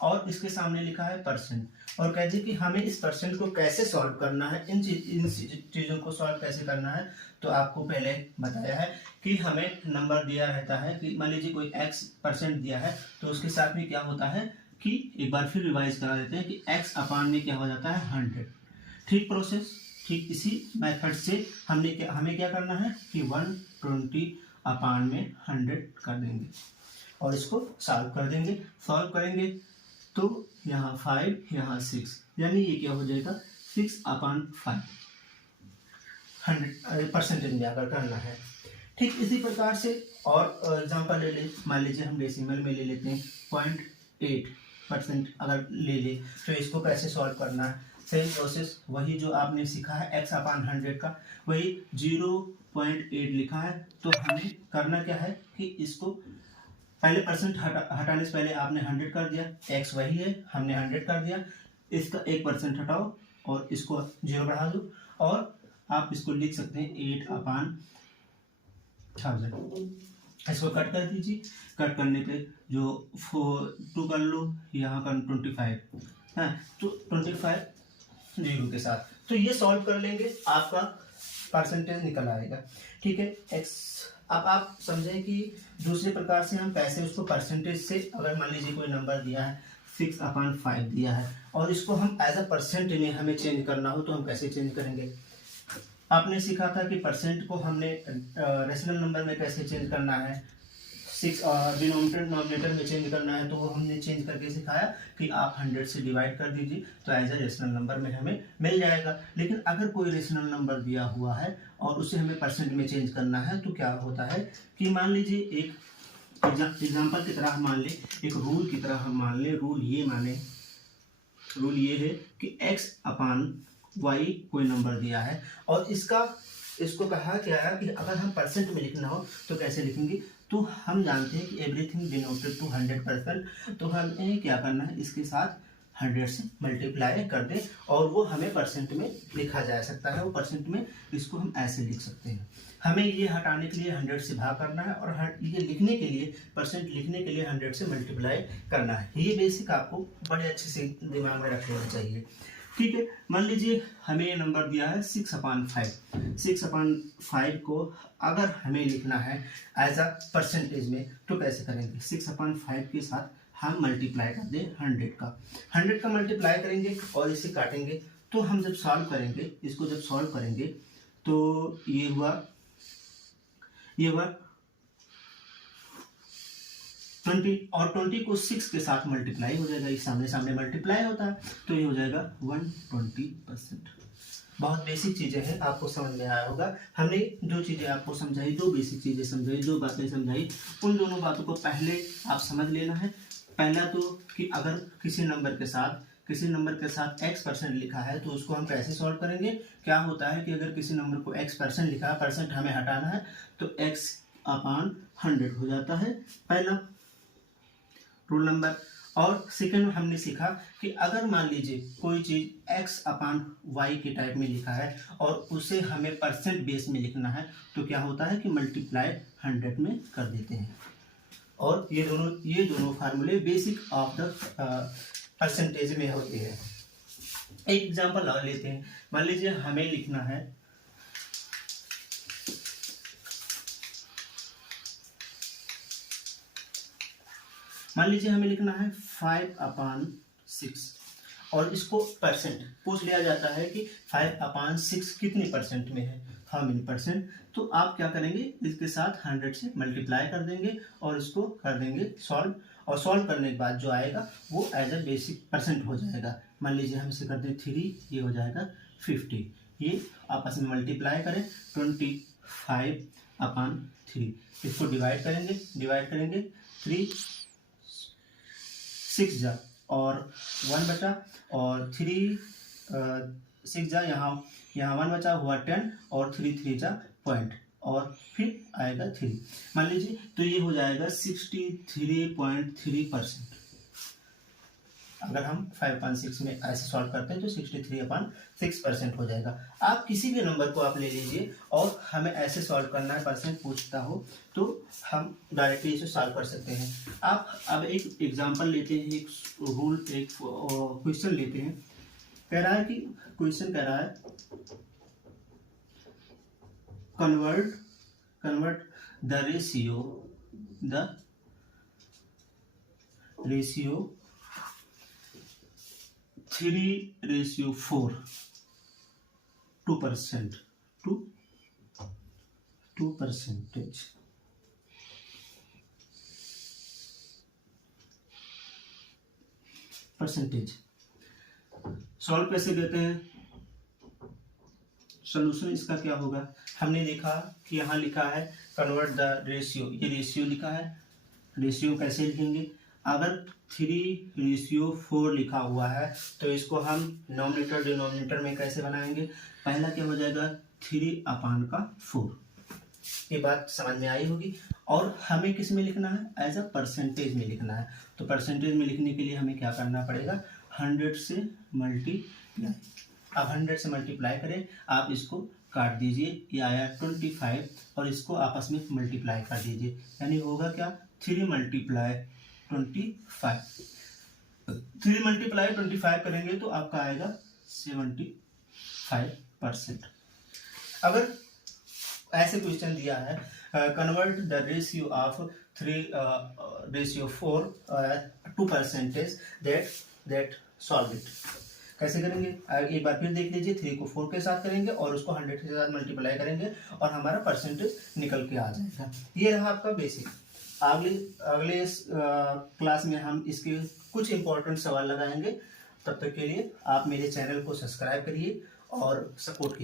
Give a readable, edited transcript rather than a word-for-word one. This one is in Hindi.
और इसके सामने लिखा है परसेंट, और कहते हैं कि हमें इस परसेंट को कैसे सॉल्व करना है, इन चीज़ों को सॉल्व कैसे करना है। तो आपको पहले बताया है कि हमें नंबर दिया रहता है कि मान लीजिए कोई x% दिया है, तो उसके साथ में क्या होता है कि एक बार फिर रिवाइज करा देते हैं कि x अपान में क्या हो जाता है 100। ठीक प्रोसेस, ठीक इसी मेथड से हमें क्या करना है कि 120 अपान में 100 कर देंगे और इसको सॉल्व कर देंगे। सॉल्व करेंगे तो यहाँ 5 यहाँ 6, यानी ये क्या हो जाएगा 6/5 100 परसेंटेज में आकर करना है। ठीक इसी प्रकार से और एग्जांपल ले ले, मान लीजिए हम डेसिमल में ले लेते हैं 0.8% अगर ले ले, तो इसको कैसे सॉल्व करना है। सेम प्रोसेस, वही जो आपने सीखा है x/100 का, वही 0.8 लिखा है। तो हमें करना क्या है कि इसको पहले परसेंट हटाने से पहले आपने 100 कर दिया, x वही है, हमने 100 कर दिया, इसका 1% हटाओ और इसको 0 बढ़ा दो, और आप इसको लिख सकते हैं 8/1000। इसको कट कर दीजिए, कट करने पे जो 2 कर लो, यहाँ का 25 है, तो 25 0 के साथ, तो ये सॉल्व कर लेंगे, आपका परसेंटेज निकल आएगा। ठीक है, x अब आप समझें कि दूसरे प्रकार से हम कैसे उसको परसेंटेज से, अगर मान लीजिए कोई नंबर दिया है 6/5 दिया है और इसको हम एज अ परसेंट में हमें चेंज करना हो, तो हम कैसे चेंज करेंगे। आपने सीखा था कि परसेंट को हमने रेशनल नंबर में कैसे चेंज करना है, 6 डिनोमिनेटर नॉमिनेटर में चेंज करना है, तो वो हमने चेंज करके सिखाया कि आप 100 से डिवाइड कर दीजिए तो एज ए रेशनल नंबर में हमें मिल जाएगा। लेकिन अगर कोई रेशनल नंबर दिया हुआ है और उसे हमें परसेंट में चेंज करना है, तो क्या होता है कि मान लीजिए एक एग्जाम्पल की तरह हम मान लें, एक रूल की तरह हम मान लें, रूल ये है कि x/y कोई नंबर दिया है और इसको कहा क्या है कि अगर हम परसेंट में लिखना हो तो कैसे लिखेंगे। तो हम जानते हैं कि एवरीथिंग डिनोटेड टू 100%, तो हमें क्या करना है, इसके साथ 100 से मल्टीप्लाई कर दें और वो हमें परसेंट में लिखा जा सकता है। वो परसेंट में इसको हम ऐसे लिख सकते हैं। हमें ये हटाने के लिए 100 से भाग करना है और ये लिखने के लिए, परसेंट लिखने के लिए 100 से मल्टीप्लाई करना है। ये बेसिक आपको बड़े अच्छे से दिमाग में रख लेना चाहिए। ठीक है, मान लीजिए हमें ये नंबर दिया है 6/5। 6/5 को अगर हमें लिखना है एज अ परसेंटेज में, तो कैसे करेंगे। 6/5 के साथ हम मल्टीप्लाई कर दें 100 का, 100 का मल्टीप्लाई करेंगे और इसे काटेंगे। तो हम जब सॉल्व करेंगे, इसको जब सॉल्व करेंगे तो ये हुआ 20, और 20 को 6 के साथ मल्टीप्लाई हो जाएगा, ये सामने सामने मल्टीप्लाई होता है, तो ये हो जाएगा 120%। बहुत बेसिक चीज़ें हैं, आपको समझ में आया होगा। हमने जो चीज़ें आपको समझाई, दो बेसिक चीज़ें समझाई, दो बातें समझाई, उन दोनों बातों को पहले आप समझ लेना है। पहला तो कि अगर किसी नंबर के साथ x% लिखा है तो उसको हम कैसे सॉल्व करेंगे। क्या होता है कि अगर किसी नंबर को x% लिखा है, परसेंट हमें हटाना है, तो x/100 हो जाता है, पहला रूल नंबर। और सेकंड हमने सीखा कि अगर मान लीजिए कोई चीज़ x/y के टाइप में लिखा है और उसे हमें परसेंट बेस में लिखना है, तो क्या होता है कि मल्टीप्लाई 100 में कर देते हैं। और ये दोनों फार्मूले बेसिक ऑफ द परसेंटेज में होते हैं। एक एग्जांपल और लेते हैं, मान लीजिए हमें लिखना है मान लीजिए हमें लिखना है 5/6 और इसको परसेंट पूछ लिया जाता है कि 5/6 कितनी परसेंट में है, हाउ मेनी परसेंट। तो आप क्या करेंगे, इसके साथ 100 से मल्टीप्लाई कर देंगे और इसको कर देंगे सॉल्व, और सॉल्व करने के बाद जो आएगा वो एज अ बेसिक परसेंट हो जाएगा। मान लीजिए हम इसे कर दें 3, ये हो जाएगा 50। ये आपस में मल्टीप्लाई करें 25/3, इसको डिवाइड करेंगे 3 6 जा और 1 बचा, और 3 6 जा, यहाँ 1 बचा हुआ 10 और 3 जा पॉइंट, और फिर आएगा 3। मान लीजिए तो ये हो जाएगा 63.3%। अगर हम 5/6 में ऐसे सॉल्व करते हैं तो 63/6% हो जाएगा। आप किसी भी नंबर को आप ले लीजिए और हमें ऐसे सॉल्व करना है, परसेंट पूछता हो तो हम डायरेक्टली इसे सॉल्व कर सकते हैं। आप अब एक एग्जांपल लेते हैं, एक क्वेश्चन लेते हैं। कह रहा है कि क्वेश्चन कह रहा है convert the ratio 3:4 2% to percentage। Solve कैसे करते हैं, सोल्यूशन इसका क्या होगा। हमने देखा कि यहाँ लिखा है कन्वर्ट द रेशियो, ये रेशियो लिखा है। रेशियो कैसे लिखेंगे, अगर 3:4 लिखा हुआ है तो इसको हम नॉमिनेटर डिनोमिनेटर में कैसे बनाएंगे। पहला क्या हो जाएगा 3/4। ये बात समझ में आई होगी। और हमें किस में लिखना है, एज अ परसेंटेज में लिखना है। तो परसेंटेज में लिखने के लिए हमें क्या करना पड़ेगा, 100 से मल्टीप्लाई। अब 100 से मल्टीप्लाई करें, आप इसको काट दीजिए, ये आया 25 और इसको आपस में मल्टीप्लाई कर दीजिए, यानी होगा क्या 3 × 25। 3 × 25 करेंगे तो आपका आएगा 75%। अगर ऐसे क्वेश्चन दिया है convert the ratio of 3:4 2% that solve it. कैसे करेंगे, एक बार फिर देख लीजिए। 3 को 4 के साथ करेंगे और उसको 100 के साथ मल्टीप्लाई करेंगे और हमारा परसेंटेज निकल के आ जाएगा। ये रहा आपका बेसिक। अगले क्लास में हम इसके कुछ इंपॉर्टेंट सवाल लगाएंगे। तब तक के लिए आप मेरे चैनल को सब्सक्राइब करिए और सपोर्ट कीजिए।